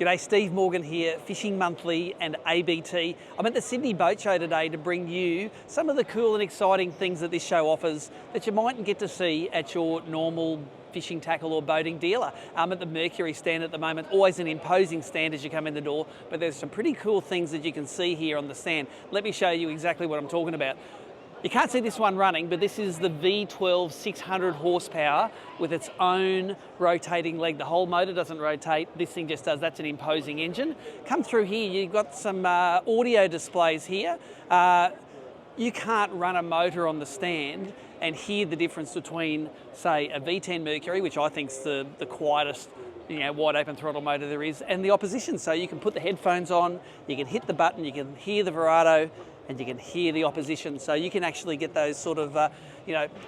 G'day, Steve Morgan here, Fishing Monthly and ABT. I'm at the Sydney Boat Show today to bring you some of the cool and exciting things that this show offers that you mightn't get to see at your normal fishing tackle or boating dealer. I'm at the Mercury stand at the moment, always an imposing stand as you come in the door, but there's some pretty cool things that you can see here on the stand. Let me show you exactly what I'm talking about. You can't see this one running, but this is the V12 600 horsepower with its own rotating leg. The whole motor doesn't rotate, this thing just does. That's an imposing engine. Come through here, you've got some audio displays here. You can't run a motor on the stand and hear the difference between, say, a V10 Mercury, which I think's the quietest, wide open throttle motor there is, and the opposition. So you can put the headphones on, you can hit the button, you can hear the Verado, and you can hear the opposition. So you can actually get those sort of,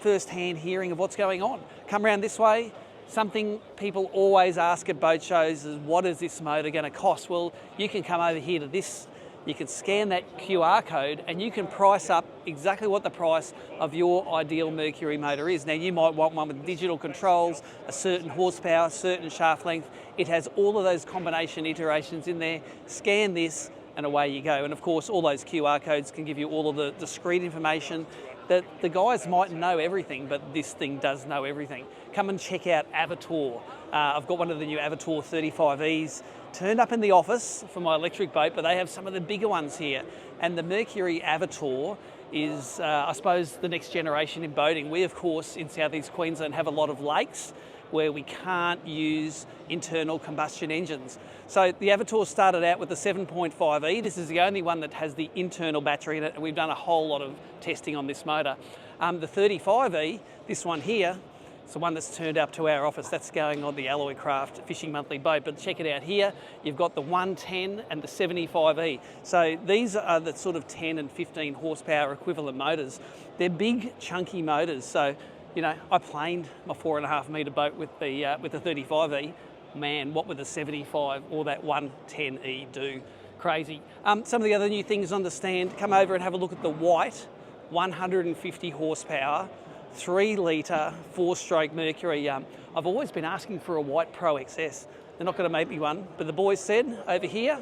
first-hand hearing of what's going on. Come around this way. Something people always ask at boat shows is, what is this motor going to cost? Well, you can come over here to this. You can scan that QR code and you can price up exactly what the price of your ideal Mercury motor is. Now, you might want one with digital controls, a certain horsepower, certain shaft length. It has all of those combination iterations in there. Scan this and away you go. And of course, all those QR codes can give you all of the discrete information that the guys might know everything, but this thing does know everything. Come and check out Avator. I've got one of the new Avator 35Es turned up in the office for my electric boat, but they have some of the bigger ones here. And the Mercury Avator is, I suppose, the next generation in boating. We, of course, in Southeast Queensland have a lot of lakes where we can't use internal combustion engines. So the Avator started out with the 7.5E. This is the only one that has the internal battery in it, and we've done a whole lot of testing on this motor. The 35E, this one here, it's the one that's turned up to our office. That's going on the Alloy Craft Fishing Monthly boat, but check it out here. You've got the 110 and the 75E. So these are the sort of 10 and 15 horsepower equivalent motors. They're big, chunky motors. So, I planed my 4.5 metre boat with the 35E. Man, what would the 75 or that 110E do? Crazy. Some of the other new things on the stand, come over and have a look at the white 150 horsepower 3 litre 4-stroke Mercury. I've always been asking for a white Pro XS. They're not going to make me one, but the boys said over here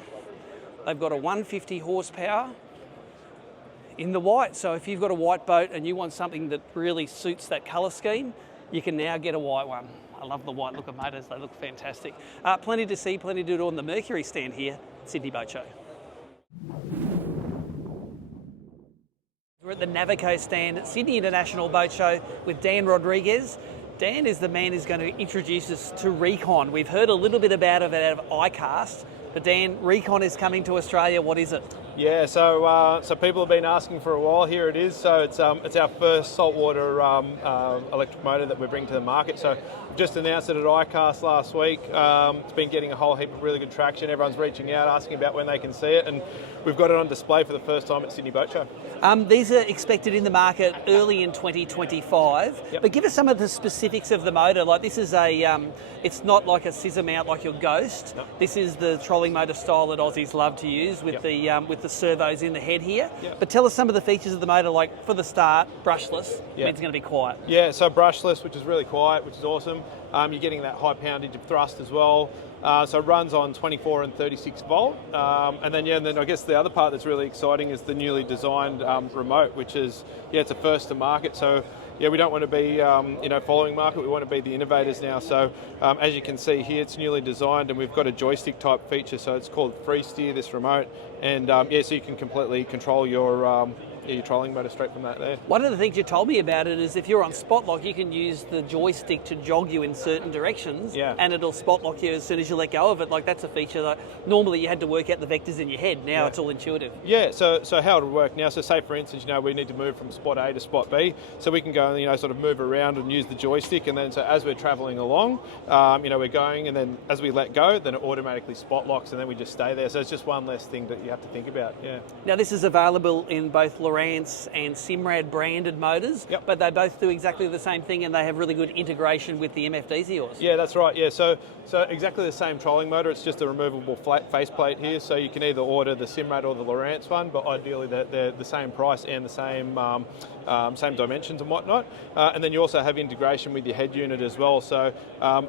they've got a 150 horsepower in the white. So if you've got a white boat and you want something that really suits that colour scheme, you can now get a white one. I love the white look of motors, they look fantastic. Plenty to see, plenty to do on the Mercury stand here, Sydney Boat Show. We're at the Navico stand at Sydney International Boat Show with Dan Rodriguez. Dan is the man who's going to introduce us to Recon. We've heard a little bit about it out of iCast, but Dan, Recon is coming to Australia. What is it? Yeah, so people have been asking for a while. Here it is. So it's our first saltwater electric motor that we bring to the market. So we've just announced it at iCast last week. It's been getting a whole heap of really good traction. Everyone's reaching out, asking about when they can see it, and we've got it on display for the first time at Sydney Boat Show. These are expected in the market early in 2025. Yep. But give us some of the specifics of the motor. Like this is it's not like a scissor mount like your Ghost. Nope. This is the trolling motor style that Aussies love to use with the servos in the head here. Yep. But tell us some of the features of the motor. Like for the start, brushless. Means it's going to be quiet. Yeah, so brushless, which is really quiet, which is awesome. You're getting that high poundage of thrust as well. So it runs on 24 and 36 volt. And then I guess the other part that's really exciting is the newly designed remote, which is, it's a first to market. So we don't want to be, following market. We want to be the innovators now. So as you can see here, it's newly designed and we've got a joystick type feature. So it's called Free Steer, this remote. And so you can completely control your trolling motor straight from that there. One of the things you told me about it is if you're on spot lock, you can use the joystick to jog you in certain directions, and it'll spot lock you as soon as you let go of it. Like that's a feature that normally you had to work out the vectors in your head. Now it's all intuitive. Yeah, so how it'll work now, so say for instance, we need to move from spot A to spot B, so we can go and, sort of move around and use the joystick, and then so as we're travelling along, we're going, and then as we let go, then it automatically spot locks, and then we just stay there. So it's just one less thing that you have to think about, Now this is available in both Lorraine Lowrance and Simrad branded motors, Yep. but they both do exactly the same thing, and they have really good integration with the MFDs of yours. Yeah, that's right. Yeah, so exactly the same trolling motor. It's just a removable flat faceplate here. So you can either order the Simrad or the Lowrance one, but ideally they're the same price and the same dimensions and whatnot. And then you also have integration with your head unit as well. So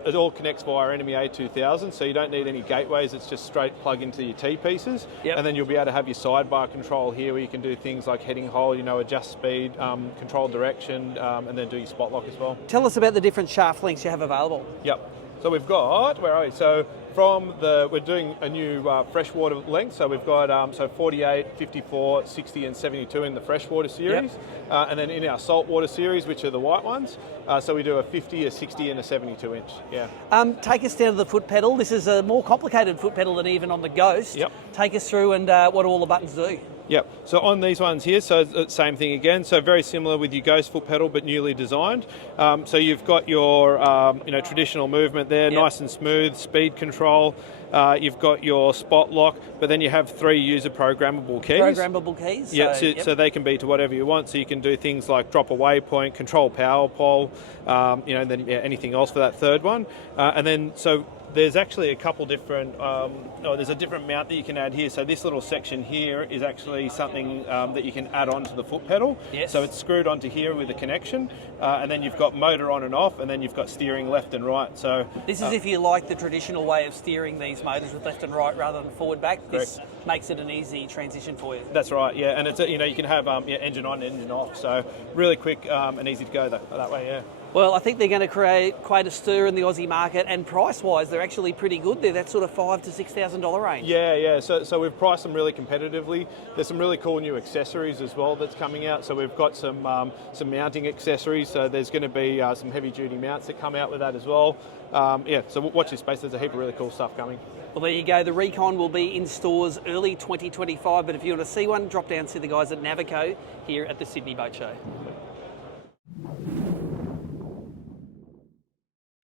it all connects via Enemy A2000. So you don't need any gateways. It's just straight plug into your T pieces. Yep. And then you'll be able to have your sidebar control here, where you can do things like heading hold, adjust speed, control direction, and then do your spot lock as well. Tell us about the different shaft lengths you have available. Yep. So we've got, where are we? So we're doing a new freshwater length. So we've got 48, 54, 60 and 72 in the freshwater series. Yep. And then in our saltwater series, which are the white ones, so we do a 50, a 60 and a 72 inch. Yeah. Take us down to the foot pedal. This is a more complicated foot pedal than even on the Ghost. Yep. Take us through and what all the buttons do. Yep. So on these ones here, so same thing again. So very similar with your Ghost foot pedal, but newly designed. So you've got your traditional movement there, Yep. nice and smooth, speed control. You've got your spot lock, but then you have 3 user programmable keys. Programmable keys. Yeah, yep. so they can be to whatever you want. So you can do things like drop a waypoint, control power pole, and then anything else for that third one. And then so there's actually a couple different, there's a different mount that you can add here. So this little section here is actually something that you can add on to the foot pedal. Yes. So it's screwed onto here with a connection, and then you've got motor on and off, and then you've got steering left and right. So This is if you like the traditional way of steering these motors with left and right rather than forward back. This makes it an easy transition for you. That's right, yeah, and it's you can have engine on, engine off, so really quick and easy to go that way, yeah. Well, I think they're going to create quite a stir in the Aussie market, and price-wise, they're actually pretty good. They're that sort of $5,000 to $6,000 range. Yeah. So we've priced them really competitively. There's some really cool new accessories as well that's coming out. So we've got some mounting accessories. So there's going to be some heavy-duty mounts that come out with that as well. So watch this space. There's a heap of really cool stuff coming. Well, there you go. The Recon will be in stores early 2025, but if you want to see one, drop down to see the guys at Navico here at the Sydney Boat Show.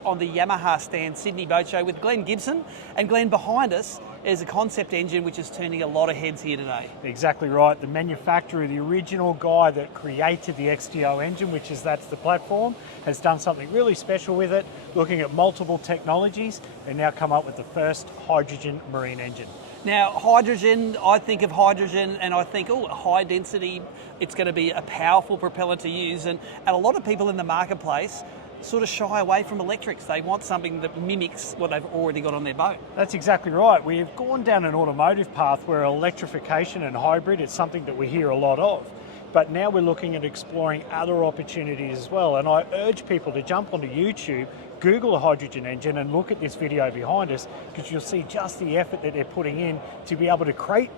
On the Yamaha stand, Sydney Boat Show with Glenn Gibson. And Glenn, behind us is a concept engine which is turning a lot of heads here today. Exactly right. The manufacturer, the original guy that created the XTO engine, that's the platform, has done something really special with it, looking at multiple technologies, and now come up with the first hydrogen marine engine. Now, hydrogen, I think of hydrogen and I think, high density, it's going to be a powerful propeller to use. And a lot of people in the marketplace sort of shy away from electrics. They want something that mimics what they've already got on their boat. That's exactly right. We've gone down an automotive path where electrification and hybrid is something that we hear a lot of. But now we're looking at exploring other opportunities as well. And I urge people to jump onto YouTube, Google a hydrogen engine and look at this video behind us, because you'll see just the effort that they're putting in to be able to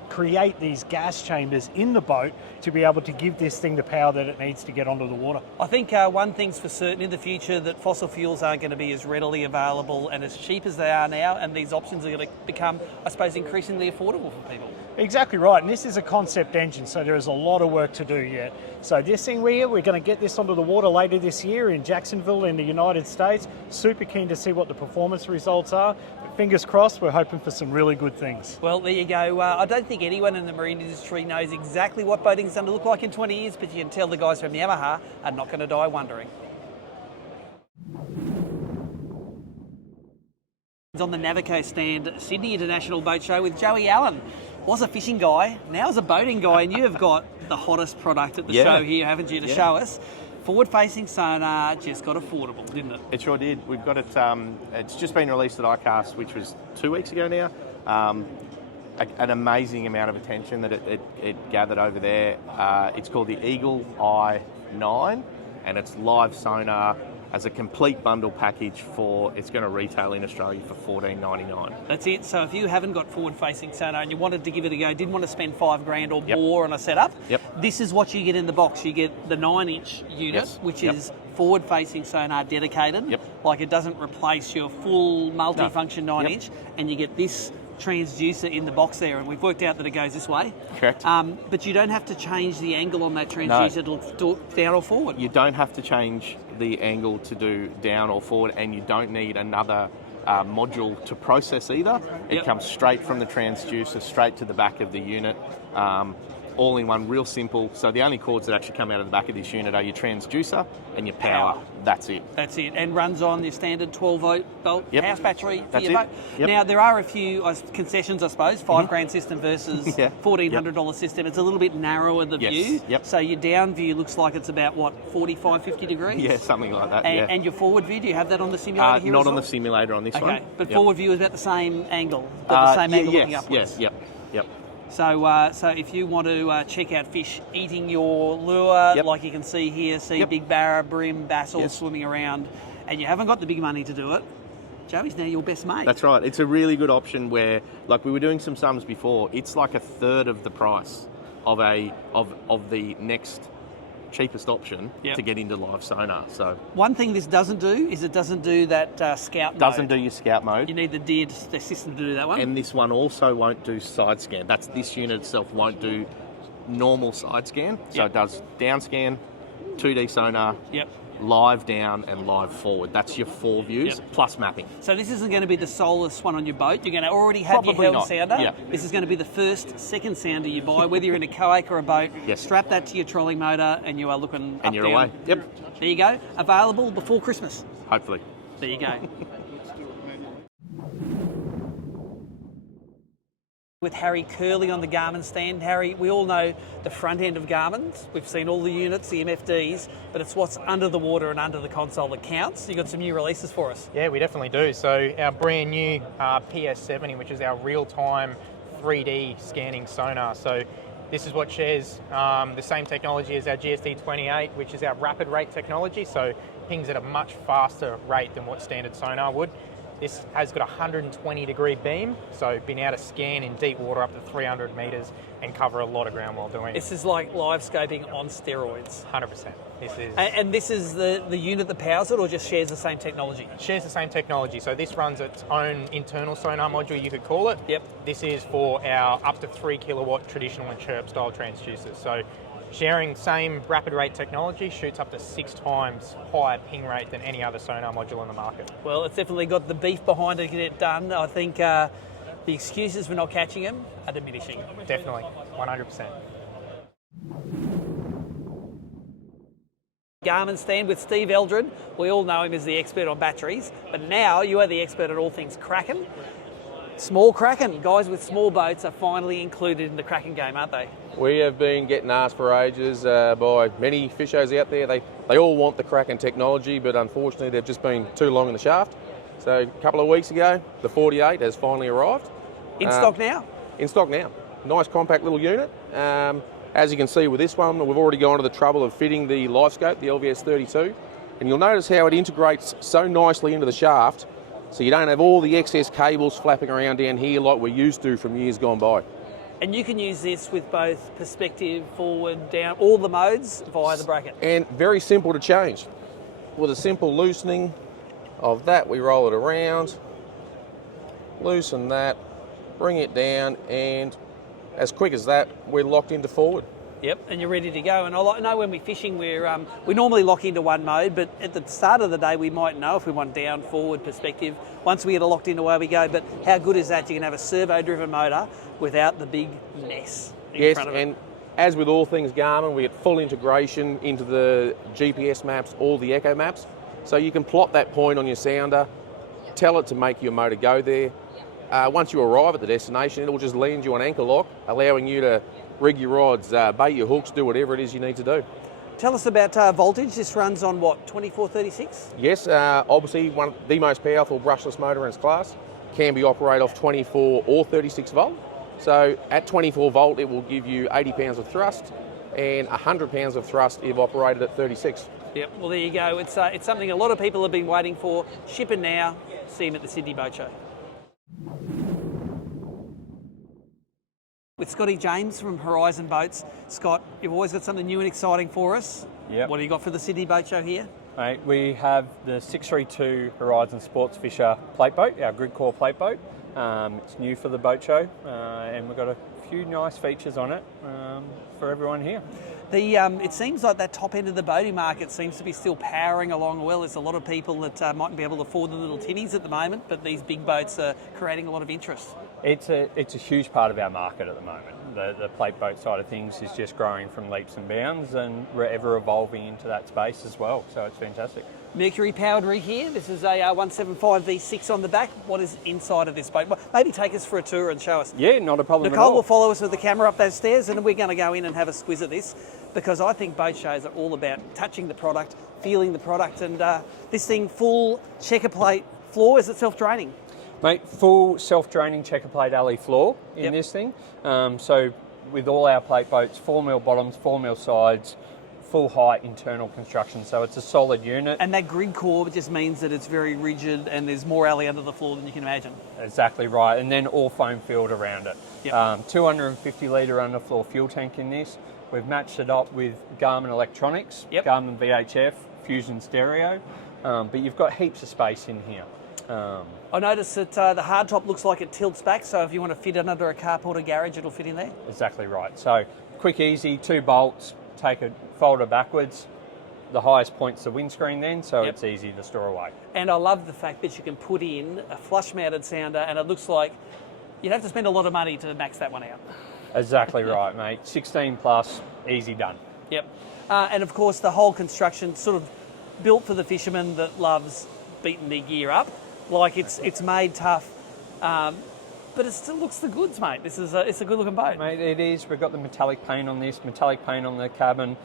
create these gas chambers in the boat to be able to give this thing the power that it needs to get onto the water. I think one thing's for certain in the future, that fossil fuels aren't going to be as readily available and as cheap as they are now, and these options are going to become, I suppose, increasingly affordable for people. Exactly right, and this is a concept engine, so there is a lot of work to do yet. So this thing we're going to get this onto the water later this year in Jacksonville in the United States. Super keen to see what the performance results are. But fingers crossed, we're hoping for some really good things. Well, there you go. I don't think anyone in the marine industry knows exactly what boating's going to look like in 20 years, but you can tell the guys from Yamaha are not going to die wondering. On the Navico stand, Sydney International Boat Show with Joey Allen. Was a fishing guy, now is a boating guy, and you have got the hottest product at the show here, haven't you, to show us? Forward-facing sonar just got affordable, didn't it? It sure did. We've got it, it's just been released at ICAST, which was 2 weeks ago now. An amazing amount of attention that it gathered over there. It's called the Eagle Eye 9, and it's live sonar as a complete bundle package it's going to retail in Australia for $14.99. That's it. So if you haven't got forward-facing sonar and you wanted to give it a go, didn't want to spend $5,000 or more on a setup, this is what you get in the box. You get the 9-inch unit, which is forward-facing sonar dedicated. Like, it doesn't replace your full multi-function 9-inch, and you get this transducer in the box there, and we've worked out that it goes this way. Correct. But you don't have to change the angle on that transducer to do down or forward. You don't have to change the angle to do down or forward, and you don't need another module to process either. It comes straight from the transducer, straight to the back of the unit. all in one, real simple. So the only cords that actually come out of the back of this unit are your transducer and your power. That's it. That's it, and runs on your standard 12 volt Yep. house battery for That's your it. boat. Yep. Now there are a few concessions, I suppose. $5,000 system versus Yeah. $1,400 system. It's a little bit narrower the Yes. view. Yep. So your down view looks like it's about what 45, 50 degrees. Yeah, something like that. And, yeah. and your forward view, do you have that on the simulator here? Not as on well? the simulator on this one. Okay, but Yep. forward view is about the same angle. Got the same angle looking yes, upwards. yes, yep. So if you want to check out fish eating your lure, Yep. like you can see here, see Yep. big barra, brim, bassels Yes. swimming around, and you haven't got the big money to do it, Joey's now your best mate. That's right. It's a really good option where, like we were doing some sums before, it's like a third of the price of the next cheapest option Yep. to get into live sonar. So One thing this doesn't do is it doesn't do that scout doesn't mode. do your scout mode. You need the system to do that one. And this one also won't do side scan. This unit itself won't do normal side scan. So Yep. it does down scan, 2D sonar, Yep. live down and live forward. That's your 4 views Yep. plus mapping. So this isn't going to be the solest one on your boat. You're going to already have Probably your held not. sounder. Yeah. This is going to be the second sounder you buy, whether you're in a coac or a boat. Yes. Strap that to your trolling motor and you are looking up, And you're down. away. Yep. There you go. Available before Christmas. Hopefully. There you go. With Harry Curley on the Garmin stand. Harry, we all know the front end of Garmin's. We've seen all the units, the MFDs, but it's what's under the water and under the console that counts. You've got some new releases for us. Yeah, we definitely do. So our brand new PS70, which is our real-time 3D scanning sonar. So this is what shares the same technology as our GSD28, which is our rapid rate technology. So pings at a much faster rate than what standard sonar would. This has got a 120-degree beam, so being able to scan in deep water up to 300 metres and cover a lot of ground while doing it. This is like live scoping on steroids. 100%. This is And this is the unit that powers it, or just shares the same technology? shares the same technology. So this runs its own internal sonar module, you could call it. Yep. This is for our up to 3 kilowatt traditional and chirp style transducers. So sharing same rapid rate technology, shoots up to 6 times higher ping rate than any other sonar module on the market. Well, it's definitely got the beef behind it to get it done. I think the excuses for not catching them are diminishing. Definitely, 100%. Garmin stand with Steve Eldred. We all know him as the expert on batteries, but now you are the expert on all things Kraken. Small Kraken. Guys with small boats are finally included in the Kraken game, aren't they? We have been getting asked for ages by many fishers out there. They all want the Kraken technology, but unfortunately they've just been too long in the shaft. So a couple of weeks ago, the 48 has finally arrived. In stock now? In stock now. Nice compact little unit. As you can see with this one, we've already gone to the trouble of fitting the live scope, the LVS 32. And you'll notice how it integrates so nicely into the shaft, so you don't have all the excess cables flapping around down here like we're used to from years gone by. And you can use this with both perspective, forward, down, all the modes via the bracket. And very simple to change. With a simple loosening of that, we roll it around, loosen that, bring it down, and as quick as that, we're locked into forward. Yep, and you're ready to go. And I know when we're fishing, we normally lock into one mode, but at the start of the day, we might know if we want down, forward, perspective. Once we get it locked into away we go. But how good is that? You can have a servo-driven motor without the big mess in front of it. And as with all things Garmin, we get full integration into the GPS maps, all the echo maps. So you can plot that point on your sounder, tell it to make your motor go there. Once you arrive at the destination, it'll just land you on anchor lock, allowing you to rig your rods, bait your hooks, do whatever it is you need to do. Tell us about voltage. This runs on what, 2436? Yes, obviously the most powerful brushless motor in its class. Can be operated off 24 or 36 volt. So at 24 volt, it will give you 80 pounds of thrust and 100 pounds of thrust if operated at 36. Yep, well there you go. It's something a lot of people have been waiting for. Shipping now. See him at the Sydney Boat Show. With Scotty James from Horizon Boats. Scott, you've always got something new and exciting for us. Yep. What do you got for the Sydney Boat Show here? Mate, we have the 632 Horizon Sports Fisher plate boat, our grid core plate boat. It's new for the boat show, and we've got a few nice features on it for everyone here. It seems like that top end of the boating market seems to be still powering along well. There's a lot of people that mightn't be able to afford the little tinnies at the moment, but these big boats are creating a lot of interest. It's a huge part of our market at the moment. the plate boat side of things is just growing from leaps and bounds, and we're ever evolving into that space as well. So it's fantastic. Mercury powered rig here. This is a 175 V6 on the back. What is inside of this boat? Well, maybe take us for a tour and show us. Yeah, not a problem at Nicole all. will follow us with the camera up those stairs, and we're going to go in and have a squiz at this, because I think boat shows are all about touching the product, feeling the product, and this thing, full checker plate floor. Is it self-draining? Mate, full self-draining checker plate alley floor in this thing. So with all our plate boats, 4mm bottoms, 4mm sides, full height internal construction, so it's a solid unit. And that grid core just means that it's very rigid and there's more alley under the floor than you can imagine. Exactly right, and then all foam filled around it. Yep. 250 litre underfloor fuel tank in this. We've matched it up with Garmin electronics, Yep. Garmin VHF, Fusion stereo, but you've got heaps of space in here. I noticed that the hardtop looks like it tilts back, so if you want to fit it under a carport or garage, it'll fit in there. Exactly right. So quick, easy, 2 bolts, take it, fold it backwards. The highest point's the windscreen then, so Yep. it's easy to store away. And I love the fact that you can put in a flush-mounted sounder, and it looks like you'd have to spend a lot of money to max that one out. Exactly right, mate. 16 plus, easy done. Yep. And of course, the whole construction sort of built for the fisherman that loves beating their gear up. Like it's made tough, but it still looks the goods, mate. It's a good looking boat. Mate, it is. We've got the metallic paint on this, metallic paint on the cabin.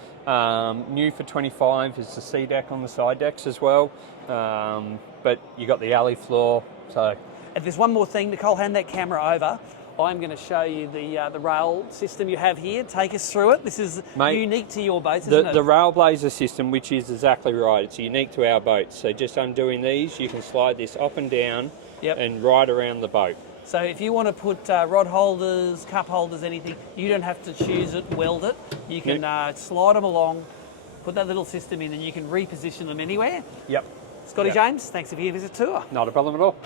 New for 25 is the sea deck on the side decks as well. But you got the alley floor. So, And there's one more thing, Nicole, hand that camera over. I'm going to show you the rail system you have here. Take us through it. This is Mate, unique to your boats, isn't it? the Railblazer system, which is exactly right. It's unique to our boats. So just undoing these, you can slide this up and down and right around the boat. So if you want to put rod holders, cup holders, anything, you don't have to choose it, weld it. You can slide them along, put that little system in, and you can reposition them anywhere. Yep. Scotty James, thanks for your visit tour. Not a problem at all.